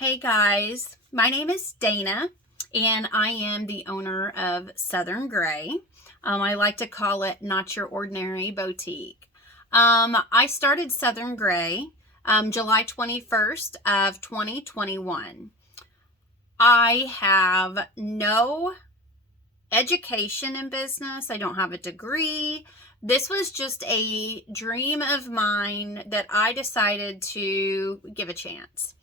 Hey guys, my name is Dana and I am the owner of Southern Gray. I like to call it Not Your Ordinary Boutique. I started Southern Gray July 21st of 2021. I have no education in business. I don't have a degree. This was just a dream of mine that I decided to give a chance.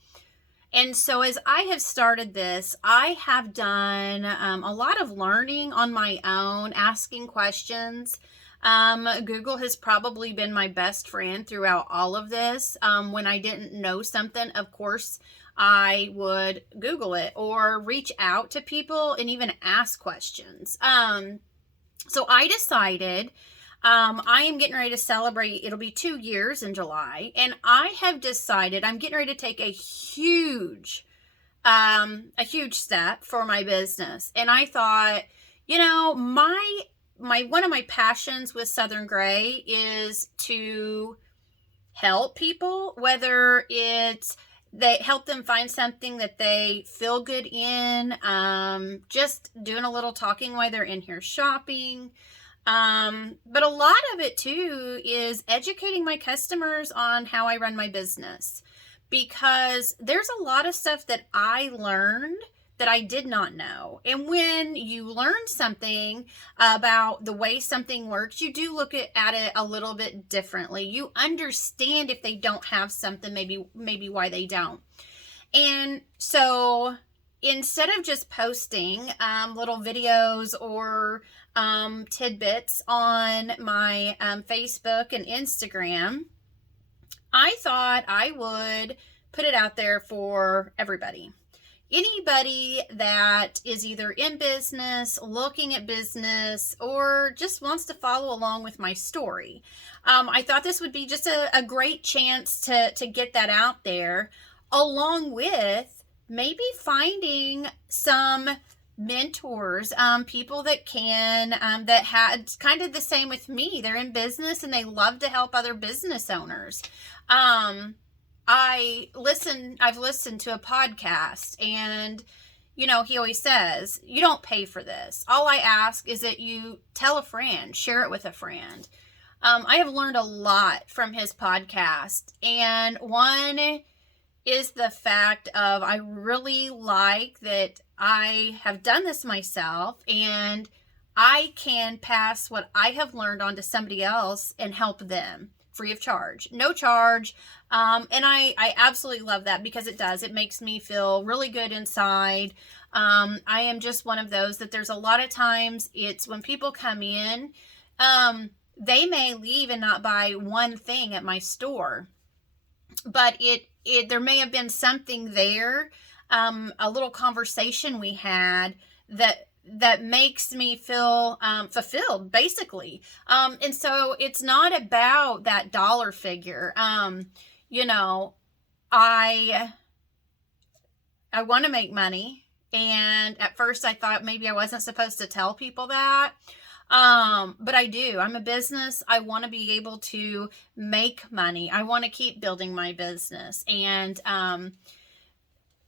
And so as I have started this, I have done a lot of learning on my own, asking questions. Google has probably been my best friend throughout all of this. When I didn't know something, of course, I would Google it or reach out to people and even ask questions. So I decided I am getting ready to celebrate. It'll be 2 years in July. And I have decided I'm getting ready to take a huge step for my business. And I thought, my one of my passions with Southern Gray is to help people, whether it's they help them find something that they feel good in, just doing a little talking while they're in here shopping. But a lot of it too is educating my customers on how I run my business, because there's a lot of stuff that I learned that I did not know. And when you learn something about the way something works, you do look at it a little bit differently. You understand if they don't have something, maybe why they don't. And so instead of just posting little videos or tidbits on my Facebook and Instagram, I thought I would put it out there for everybody. Anybody that is either in business, looking at business, or just wants to follow along with my story. I thought this would be just a great chance to get that out there, along with maybe finding some mentors, people that can, that had kind of the same with me. They're in business and they love to help other business owners. I've listened to a podcast, and he always says, you don't pay for this. All I ask is that you tell a friend, share it with a friend. I have learned a lot from his podcast, and one is the fact of I really like that I have done this myself, and I can pass what I have learned on to somebody else and help them free of charge, no charge. And I absolutely love that, because it makes me feel really good inside. I am just one of those that there's a lot of times it's when people come in, they may leave and not buy one thing at my store, but there may have been something there, a little conversation we had that makes me feel fulfilled, basically. And so it's not about that dollar figure. I want to make money, and at first I thought maybe I wasn't supposed to tell people that. But I do. I'm a business. I want to be able to make money. I want to keep building my business, and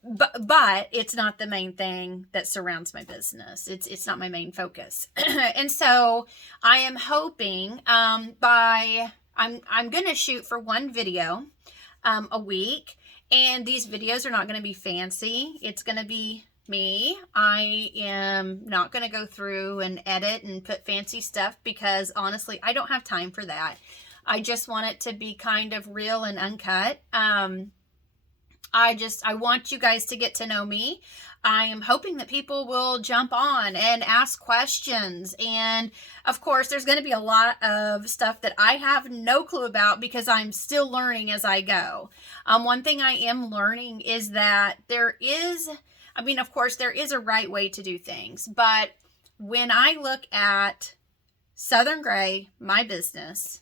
but it's not the main thing that surrounds my business. It's not my main focus. And so I am hoping I'm going to shoot for one video a week, and these videos are not going to be fancy. It's going to be me. I am not going to go through and edit and put fancy stuff, because honestly, I don't have time for that. I just want it to be kind of real and uncut. I want you guys to get to know me. I am hoping that people will jump on and ask questions. And of course, there's going to be a lot of stuff that I have no clue about, because I'm still learning as I go. One thing I am learning is that of course, there is a right way to do things. But when I look at Southern Gray, my business,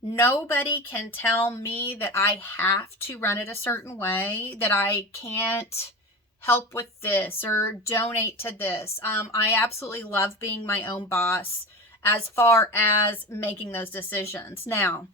nobody can tell me that I have to run it a certain way, that I can't help with this or donate to this. I absolutely love being my own boss as far as making those decisions. Now,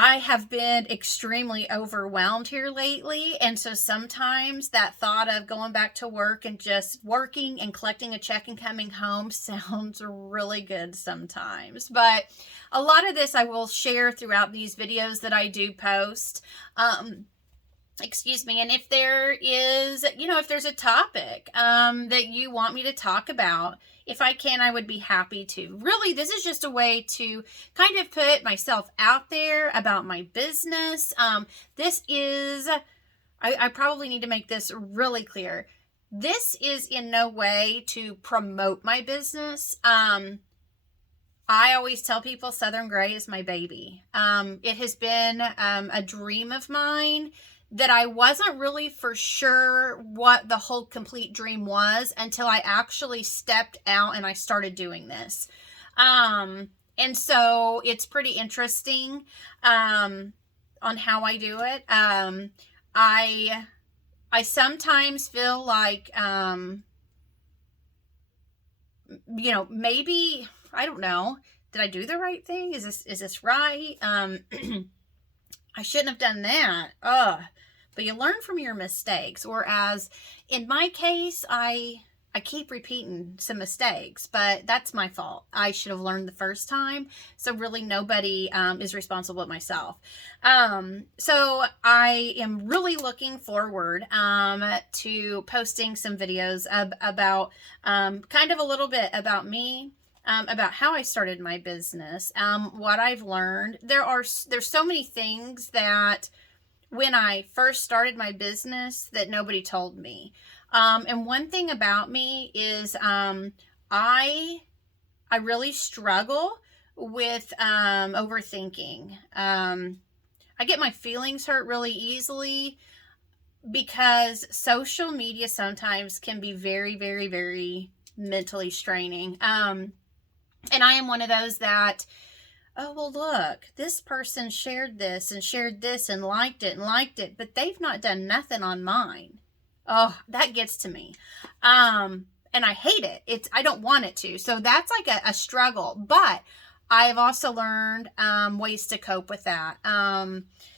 I have been extremely overwhelmed here lately. And so sometimes that thought of going back to work and just working and collecting a check and coming home sounds really good sometimes. But a lot of this I will share throughout these videos that I do post. Excuse me. And if there is, if there's a topic that you want me to talk about, if I can, I would be happy to. Really, this is just a way to kind of put myself out there about my business. This is, I probably need to make this really clear. This is in no way to promote my business. I always tell people Southern Gray is my baby. It has been a dream of mine that I wasn't really for sure what the whole complete dream was until I actually stepped out and I started doing this. And so it's pretty interesting on how I do it. I sometimes feel like, maybe, I don't know, did I do the right thing? Is this right? I shouldn't have done that. But you learn from your mistakes. Whereas in my case, I keep repeating some mistakes, but that's my fault. I should have learned the first time. So really nobody is responsible but myself. So I am really looking forward to posting some videos about kind of a little bit about me. About how I started my business, what I've learned. There's so many things that when I first started my business that nobody told me. And one thing about me is I really struggle with overthinking. I get my feelings hurt really easily because social media sometimes can be very, very, very mentally straining. And I am one of those that, oh, well, look, this person shared this and liked it, but they've not done nothing on mine. Oh, that gets to me. And I hate it. I don't want it to. So that's like a struggle, but I've also learned ways to cope with that.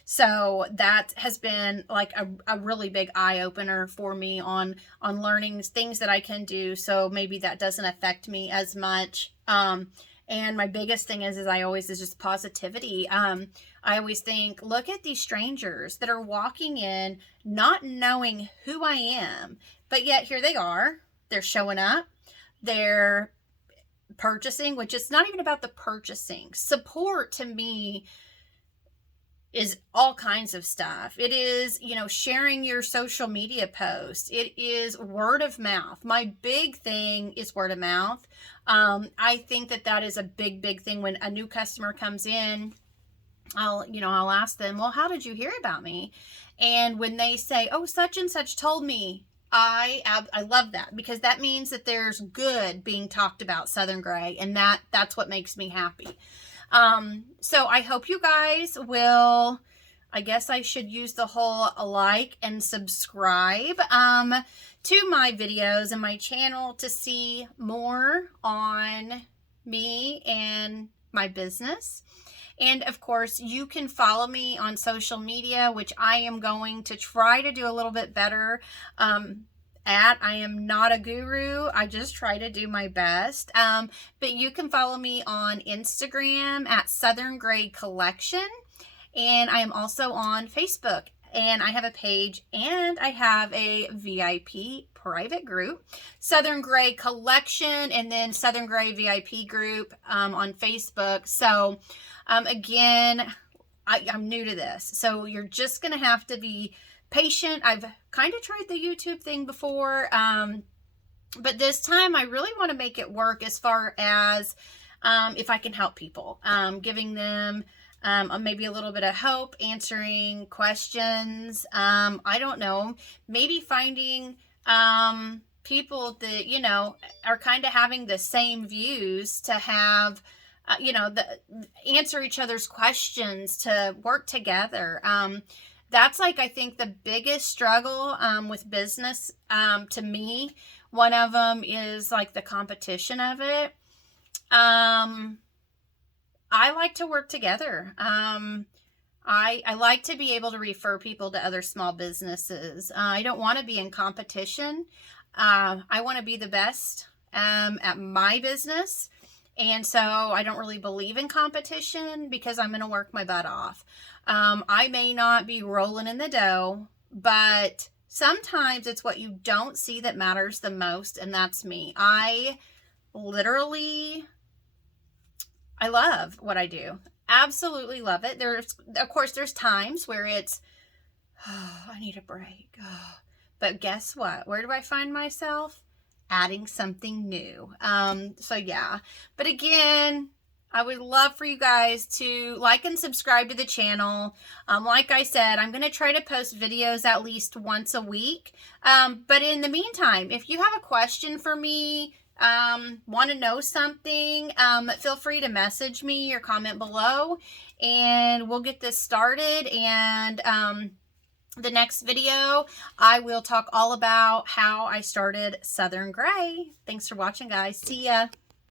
So that has been like a really big eye opener for me on learning things that I can do. So maybe that doesn't affect me as much. And my biggest thing is just positivity. I always think, look at these strangers that are walking in, not knowing who I am, but yet here they are. They're showing up. They're purchasing, which is not even about the purchasing. Support to me is all kinds of stuff. It is, sharing your social media posts. It is word of mouth. My big thing is word of mouth. I think that is a big, big thing. When a new customer comes in, I'll ask them, well, how did you hear about me? And when they say, oh, such and such told me, I love that, because that means that there's good being talked about Southern Gray, and that's what makes me happy. So I hope you guys will, I guess I should use the whole like and subscribe to my videos and my channel to see more on me and my business. And of course, you can follow me on social media, which I am going to try to do a little bit better I am not a guru. I just try to do my best. But you can follow me on Instagram at Southern Gray Collection. And I am also on Facebook. And I have a page and I have a VIP private group, Southern Gray Collection, and then Southern Gray VIP group on Facebook. So again, I'm new to this. So you're just going to have to be patient. I've kind of tried the YouTube thing before, but this time I really want to make it work as far as if I can help people, giving them maybe a little bit of hope, answering questions. I don't know, maybe finding people that, are kind of having the same views to have, answer each other's questions, to work together. That's I think the biggest struggle with business to me. One of them is the competition of it. I like to work together. I like to be able to refer people to other small businesses. I don't want to be in competition. I want to be the best at my business. And so I don't really believe in competition because I'm going to work my butt off. I may not be rolling in the dough, but sometimes it's what you don't see that matters the most. And that's me. I love what I do. Absolutely love it. Of course, there's times where it's, oh, I need a break. Oh. But guess what? Where do I find myself? Adding something new. So yeah. But again, I would love for you guys to like and subscribe to the channel. Like I said, I'm going to try to post videos at least once a week. But in the meantime, if you have a question for me, want to know something, feel free to message me or comment below, and we'll get this started. And the next video, I will talk all about how I started Southern Gray. Thanks for watching, guys. See ya.